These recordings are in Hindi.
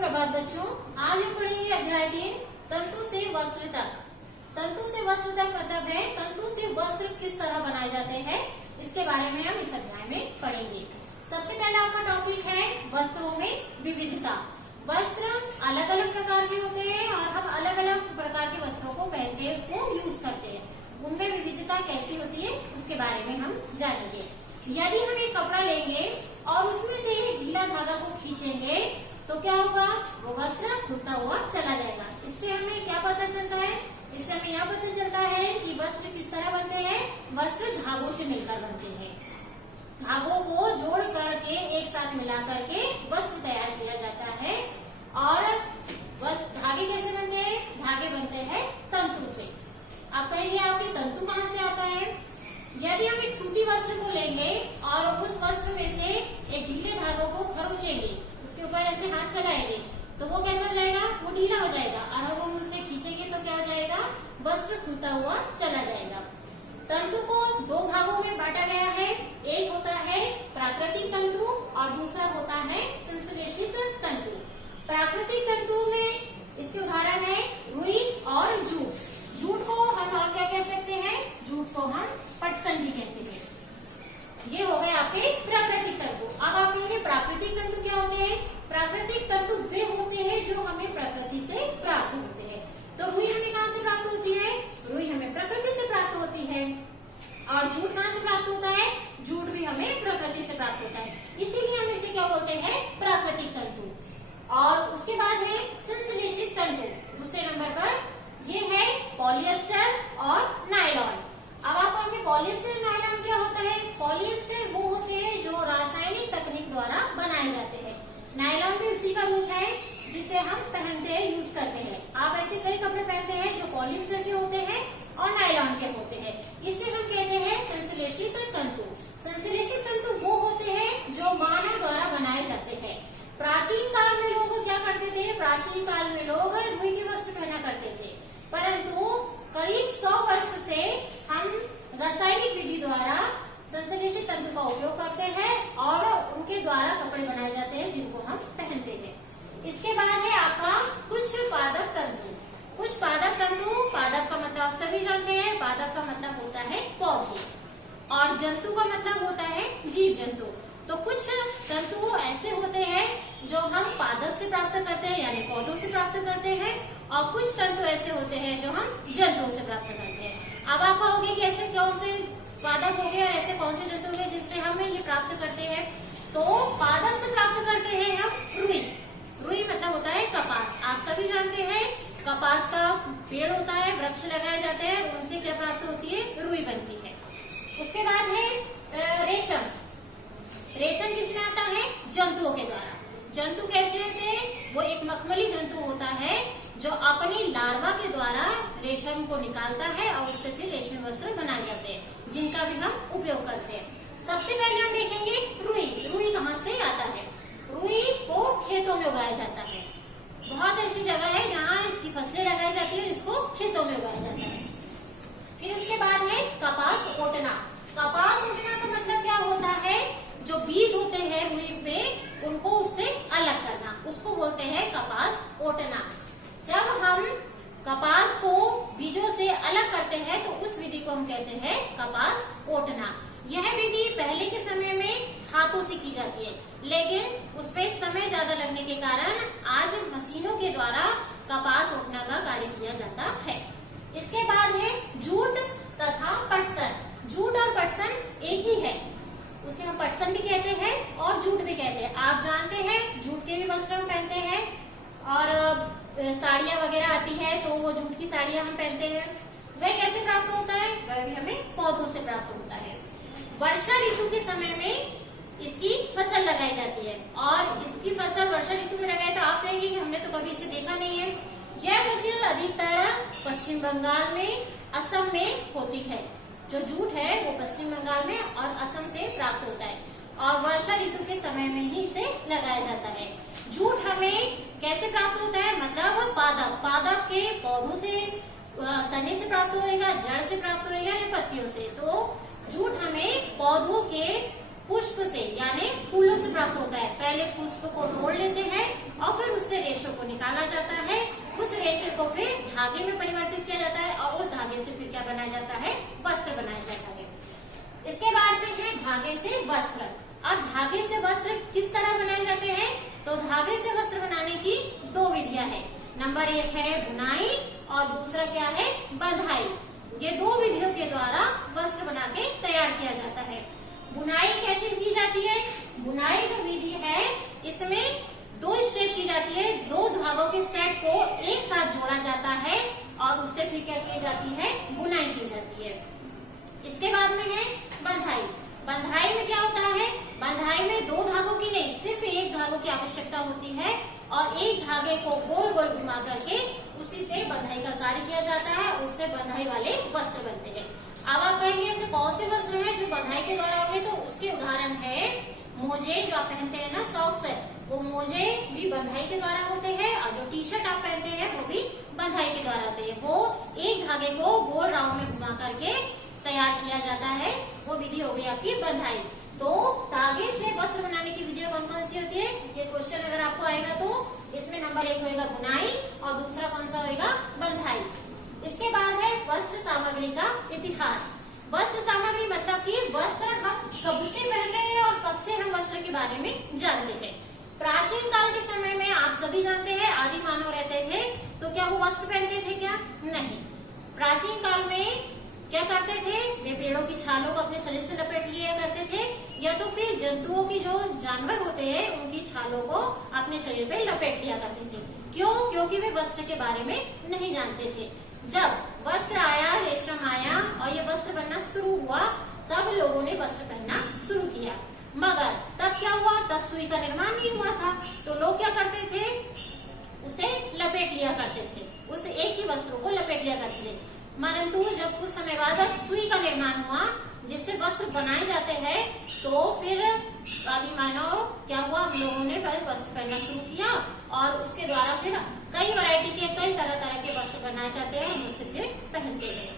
सुप्रभात बच्चों, आज हम पढ़ेंगे अध्याय 3 तंतु से वस्त्र तक। तंतु से वस्त्र तक मतलब है तंतु से वस्त्र किस तरह बनाए जाते हैं, इसके बारे में हम इस अध्याय में पढ़ेंगे। सबसे पहला आपका टॉपिक है वस्त्रों में विविधता। वस्त्र अलग अलग प्रकार के होते हैं और हम अलग अलग प्रकार के वस्त्रों को पहनते हैं, उसको यूज करते हैं। उनमें विविधता कैसी होती है उसके बारे में हम जानेंगे। यदि हम एक कपड़ा लेंगे और उसमें से एक ढीला धागा को खींचेंगे तो क्या होगा, वो वस्त्र खुलता हुआ चला जाएगा। इससे हमें क्या पता चलता है, इससे हमें यह पता चलता है कि वस्त्र किस तरह बनते हैं। वस्त्र धागों से मिलकर बनते हैं। धागों को जोड़ करके एक साथ मिला करके वस्त्र तैयार किया जाता है। और वस्त्र धागे कैसे बनते हैं, धागे बनते हैं तंतु से। आप कहेंगे आपके तंतु कहाँ से आता है। यदि हम एक सूती वस्त्र को लेंगे और उस वस्त्र में से एक ढीले धागों को खरोचेंगे, उसके ऊपर ऐसे हाथ चलाएंगे तो वो कैसा हो जाएगा, वो ढीला हो जाएगा। और अब हम उसे खींचेंगे तो क्या हो जाएगा, वस्त्र खुलता हुआ चला जाएगा। तंतु को दो भागों में बांटा गया है। एक होता है प्राकृतिक तंतु और दूसरा होता है संश्लेषित तंतु। प्राकृतिक तंतु में इसके उदाहरण है रुई और जूट। जूट को हम और क्या कह सकते हैं, जूट को हम पटसन भी कहते हैं। ये हो गए आपके प्राकृतिक तंतु। अब आप कहेंगे प्राकृतिक तंतु क्या होते हैं। प्राकृतिक तंतु वे होते हैं जो हमें प्रकृति से प्राप्त होते हैं। तो रुई हमें कहाँ से प्राप्त होती है, रुई हमें प्रकृति से प्राप्त होती है। और जूट कहाँ से प्राप्त होता है, जूट भी हमें प्रकृति से प्राप्त होता है। इसीलिए हम इसे क्या बोलते हैं, प्राकृतिक तंतु। और उसके बाद है संश्लेषित तंतु। दूसरे नंबर पर ये है पॉलिएस्टर और नायलॉन। अब आप कहेंगे पॉलिएस्टर नायलॉन क्या होता है। पॉलिएस्टर वो होते हैं जो रासायनिक तकनीक द्वारा बनाए जाते हैं। नायलॉन भी उसी का रूप है जिसे हम पहनते हैं, यूज करते हैं। आप ऐसे कई कपड़े पहनते हैं जो पॉलिएस्टर के होते हैं और नायलॉन के होते हैं। इसे हम कहते हैं संश्लेषित तंतु। संश्लेषित तंतु वो होते हैं जो मानव द्वारा बनाए जाते हैं। प्राचीन काल में लोग क्या करते थे, प्राचीन काल में लोग रुई के वस्त्र पहना करते थे। परंतु करीब 100 वर्ष से हम रासायनिक विधि द्वारा संश्लेषित तंतु का उपयोग करते हैं और उनके द्वारा कपड़े बनाए जाते हैं जिनको हम पहनते हैं। इसके बाद है आपका कुछ पादप तंतु। कुछ पादप तंतु, पादप का मतलब आप सभी जानते हैं, पादप का मतलब होता है पौधे और जंतु का मतलब होता है जीव जंतु। तो कुछ तंतु ऐसे होते हैं जो हम पादप से प्राप्त करते हैं यानी पौधों से प्राप्त करते हैं, और कुछ तंतु ऐसे होते हैं जो हम जंतुओं से प्राप्त करते हैं। अब आप कहोगे कि ऐसे कौन से पादप हो गए और ऐसे कौन से जंतु हो गए जिससे हम ये प्राप्त करते हैं। तो पादप से प्राप्त करते हैं हम रुई। रुई मतलब होता है कपास। आप सभी जानते हैं कपास का पेड़ होता है, वृक्ष लगाए जाते हैं, उनसे क्या प्राप्त होती है, रुई बनती है। उसके बाद है रेशम। रेशम किसमें आता है, जंतुओं के द्वारा। जंतु कैसे होते हैं, वो एक मखमली जंतु होता है जो अपनी लार्वा के द्वारा रेशम को निकालता है और उससे फिर रेशमी वस्त्र बनाए जाते हैं, जिनका भी हम उपयोग करते हैं। सबसे पहले हम देखेंगे रुई। रुई कहाँ से आता है। रुई को खेतों में उगाया जाता है। बहुत ऐसी जगह है जहाँ इसकी फसलें लगाई जाती है और इसको खेतों में उगाया जाता है। फिर उसके बाद है कपास ओटना। कपास ओटना का मतलब क्या होता है, जो बीज होते हैं रुई पे उनको उससे अलग करना, उसको बोलते हैं कपास ओटना। जब हम कपास को बीजों से अलग करते हैं तो उस विधि को हम कहते हैं कपास ओटना। यह विधि पहले के समय में हाथों से की जाती है, लेकिन उस पे समय ज्यादा लगने के कारण आज मशीनों के द्वारा कपास ओटना का कार्य किया जाता है। इसके बाद है जूट तथा पटसन। जूट और पटसन एक ही है, उसे हम पटसन भी कहते हैं और जूट भी कहते हैं। आप जानते हैं जूट के भी वस्त्र हम पहनते हैं और साड़ियां वगैरह आती है तो वो जूट की साड़ियां हम पहनते हैं। वह कैसे प्राप्त होता है, वह भी हमें पौधों से प्राप्त होता है। वर्षा ऋतु के समय में इसकी फसल लगाई जाती है और इसकी फसल वर्षा ऋतु में लगाए तो आप कहेंगे कि हमने तो कभी इसे देखा नहीं है। यह फसल अधिकतर पश्चिम बंगाल में, असम में होती है। जो जूट है वो पश्चिम बंगाल में और असम से प्राप्त होता है और वर्षा ऋतु के समय में ही इसे लगाया जाता है। जूट हमें कैसे प्राप्त होता है, मतलब पादप के पौधों से, तने से प्राप्त होएगा, जड़ से प्राप्त होएगा या पत्तियों से। तो जूट हमें पौधों के पुष्प से यानी फूलों से प्राप्त होता है। पहले पुष्प को तोड़ लेते हैं और फिर उससे रेशों को निकाला जाता है। उस रेशे को फिर धागे में परिवर्तित किया जाता है और उस धागे से फिर क्या बनाया जाता है, वस्त्र बनाया जाता है। इसके बाद में है धागे से वस्त्र। अब धागे से वस्त्र किस तरह बनाए जाते हैं, तो धागे से वस्त्र बनाने की दो विधियां हैं। नंबर 1 है बुनाई और दूसरा क्या है, बंधाई। ये दो विधियों के द्वारा वस्त्र बना के तैयार किया जाता है। बुनाई कैसे की जाती है, बुनाई जो विधि है इसमें 2 स्टेप की जाती है। 2 धागों के सेट को एक साथ जोड़ा जाता है और उससे फिर क्या की जाती है, बुनाई की जाती है। इसके बाद में है बंधाई। बंधाई में क्या होता है, बंधाई में 2 धागों की नहीं, सिर्फ एक धागों की आवश्यकता होती है और एक धागे को गोल गोल घुमा करके उसी से बंधाई का कार्य किया जाता है। उससे बंधाई वाले वस्त्र बनते हैं। अब आप कहेंगे ऐसे कौन से वस्त्र हैं जो बंधाई के द्वारा होंगे, तो उसके उदाहरण है मोजे जो आप पहनते हैं ना, सॉक्स है, वो मोजे भी बंधाई के द्वारा होते हैं और जो टी शर्ट आप पहनते हैं वो भी बंधाई के द्वारा होते हैं। वो एक धागे को गोल राउंड में घुमा करके तैयार किया जाता है, वो विधि हो गई आपकी बंधाई। तो धागे से वस्त्र बनाने की विधियां कौन कौन सी होती है, ये क्वेश्चन अगर आपको आएगा तो इसमें नंबर 1 होगा बुनाई और दूसरा कौन सा होगा, बंधाई। इसके बाद है वस्त्र सामग्री का इतिहास। वस्त्र सामग्री मतलब कि वस्त्र हम कब से पहन रहे हैं और कब से हम वस्त्र के बारे में जानते हैं। प्राचीन काल के समय में आप सभी जानते हैं आदि मानव रहते थे, तो क्या वो वस्त्र पहनते थे क्या, नहीं। प्राचीन काल में क्या करते थे, वे पेड़ों की छालों को अपने शरीर से लपेट लिया करते थे या तो फिर जंतुओं की जो जानवर होते हैं उनकी छालों को अपने शरीर पे लपेट लिया करते थे। क्यों, क्योंकि वे वस्त्र के बारे में नहीं जानते थे। जब वस्त्र आया, रेशम आया और ये वस्त्र बनना शुरू हुआ, तब लोगों ने वस्त्र पहनना शुरू किया। मगर तब क्या हुआ, तब सुई का निर्माण नहीं हुआ था, तो लोग क्या करते थे, उसे लपेट लिया करते थे, उस एक ही वस्त्र को लपेट लिया करते थे। परंतु जब कुछ समय बाद सुई का निर्माण हुआ जिससे वस्त्र बनाए जाते हैं, तो फिर आदि मानव क्या हुआ, हम लोगों ने वस्त्र पहनना शुरू किया और उसके द्वारा फिर कई वैरायटी के कई तरह तरह के वस्त्र बनाए जाते हैं, हम उसे फिर पहनते हैं।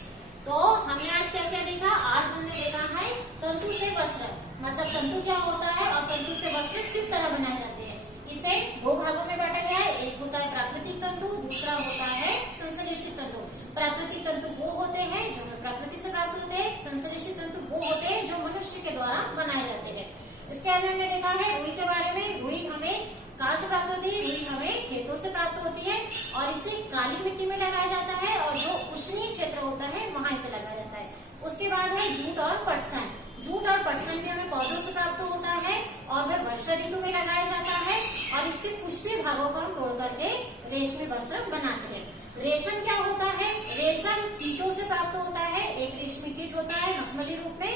तो हमने आज क्या क्या देखा, आज हमने देखा है तंतु से वस्त्र, मतलब तंतु क्या होता है और तंतु से वस्त्र किस तरह बनाए जाते हैं। इसे 2 भागों में बांटा गया है, एक होता है प्राकृतिक तंतु, दूसरा होता है संश्लेषित तंतु। प्राकृतिक तंतु वो होते हैं जो प्रकृति से प्राप्त होते हैं, संश्लेषित तंतु वो होते हैं जो मनुष्य के द्वारा बनाए जाते हैं। इसके अंदर हमने देखा है रुई के बारे में। रुई हमें कहाँ से प्राप्त होती है, रुई हमें खेतों से प्राप्त होती है और इसे काली मिट्टी में लगाया जाता है और जो उष्णीय क्षेत्र होता है वहां से लगाया जाता है। उसके बाद है जूट और पटसन। जूट और पटसन भी हमें पौधों से प्राप्त होता है और वह वर्षा ऋतु में लगाया जाता है और इसके पुष्पीय भागों को हम तोड़ करके रेशमी वस्त्र बनाते हैं। रेशम क्या होता है, रेशम कीटों से प्राप्त होता है। एक रेशमी कीट होता है मखमली रूप में,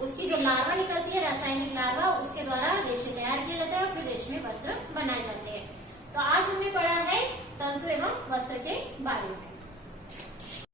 उसकी जो लार्वा निकलती है, रासायनिक लार्वा, उसके द्वारा रेशे तैयार किया जाता है और फिर रेशमी वस्त्र बनाए जाते हैं। तो आज हमने पढ़ा है तंतु एवं वस्त्र के बारे में।